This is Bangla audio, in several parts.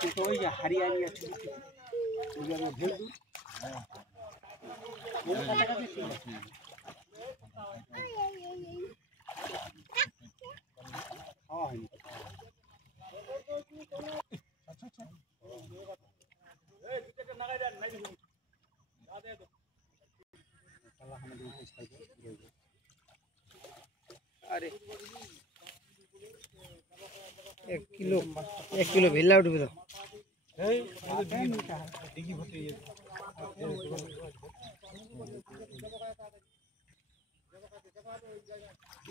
কিন্তু ওই যে হারিয়ানি আছে ওই যে ভেল দুধ কাছাকাছি ছিল খাওয়া হয়নি अरे 1 किलो भेला उठबे तो डिगी भरते ये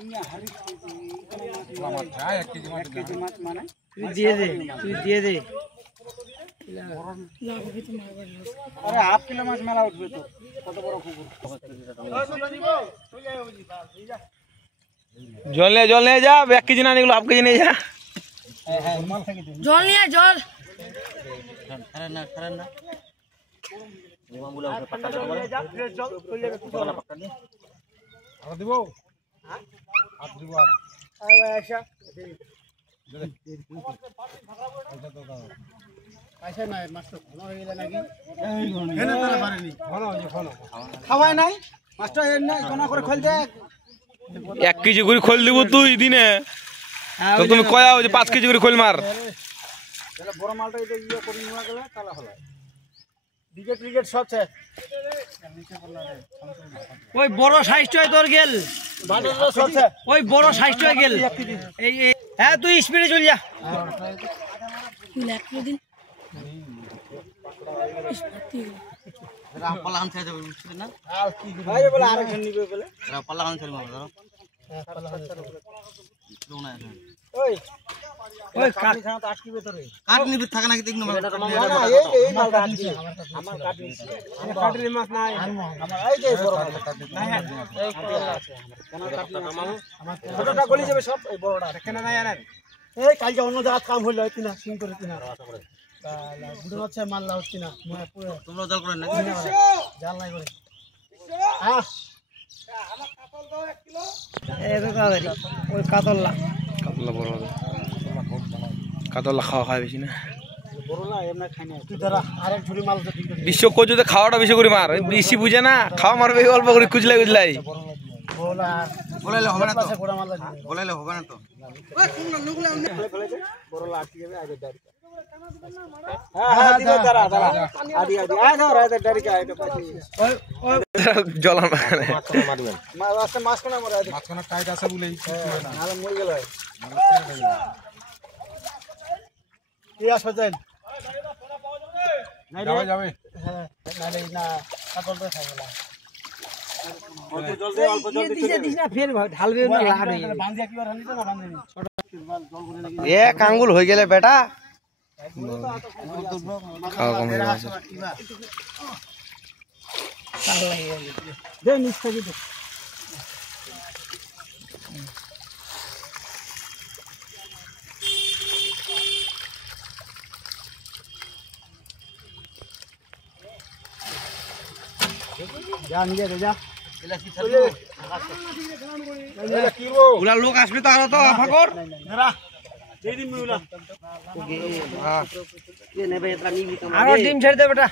इया हरी मामा जाय 1 केजी माछ माने तू दिए दे अरे हाफ किलो माछ मेला उठबे तो कत बड़ पुकुर जल ले जा 1 केजी ना निकलो हाफ केजी नहीं जा জল নিয়ে জল खरन ना निमा बुला उठे पट्टा दे जा जल तुले वाला पट्टा दे আর দিব হ্যাঁ হাত দিব আর আয়শা আয়শা না মাছটা ঘন হয়ে গেল নাকি হেনে তারা পারেনি ঘন হয়ে ঘন খাওয়াই নাই মাছটা এর না ঘন করে খোল দে 1 কেজি করে খোল দিব তুই দিনে তো তুমি কয়া যে 5 কেজি করে খোল মার তাহলে বড় মালটা এটা ইয়া করে নিয়া গেল তালা হলো ডিগেট সব আছে ওই বড় সাইজটা তোর গেল বান্ডেলটা সব আছে ওই বড় সাইজটা গেল এই হ্যাঁ তুই স্পিডে চল যা লেখলো দিন পাল্লা খান ছেড়ে দেবে বুঝছিস না আর কি ভাই বলে আরেকজন নিবে বলে পাল্লা খান ছেড়ে মারো ধরো পাল্লা খান ছেড়ে লোনা আছে ওই কাট খানা তো আটকিবে তোরে কাট নিবি থাকে নাকি দেখ না এই মাল কাটছি আমার কাটনি আমার কাটনি মাছ নাই আমার এই যে বড় মাছ নাই এই পাল্লা আছে আমার কেন কাটনি মামু আমার ছোটটা গলি যাবে সব এই বড়টা কেন নাই আর এই কালকে অন্য জায়গা কাম হইলো কিনা সিং করে কিনা তাহলে বুড়ো হচ্ছে মাল লাউছি না পুরো তোমরা জাল করে না জাল নাই করে হ্যাঁ আমার কাতল দাও 1 কিলো এই তো তাড়াতাড়ি ওই কাতললা বড় কাতলা খাওয়া হয় বেশি না বড় না এমনি খাই না তুই ধরা আরেক ঝুড়ি মাল তো বিশ্ব কোচ যদি খাওয়াটা বেশি করে মার বেশি বুঝে না খাওয়া মারবে অল্প করে খুঁজলাই বলাইলে হবে না তো বলাইলে হবে না তো ওই কোন নুগুলা ফেলে বড়লা আটকে যাবে আগে ডাইরেক্ট হ্যাঁ দিবে তারা আদি আয় দাও রাতে ডাইরেক্ট আইটা পাচ্ছি ওই জলা মারবেন মাছ কোনা মারে মাছ কোনা টাইট আছে বলে নালে মরে গেল কি আসবে দেন নাই যাবে হ্যাঁ নালে না কাটলটা খাইলা অল্প জলদি দিস না ফের ঢালবে না লাড হয়ে যাবে বাঁধিয়া কি আর হানিতে না বাঁধেনি ছোট জল করে লাগি এ কাঙ্গুল হয়ে গেলে বেটা খাওয়া কম হয়ে গেছে দে নিচ থেকে দে যা নিয়ে যা ওলা লোক আসবে তো আরো তো ফাকর আরো ডিম ছেড়ে দে বেটা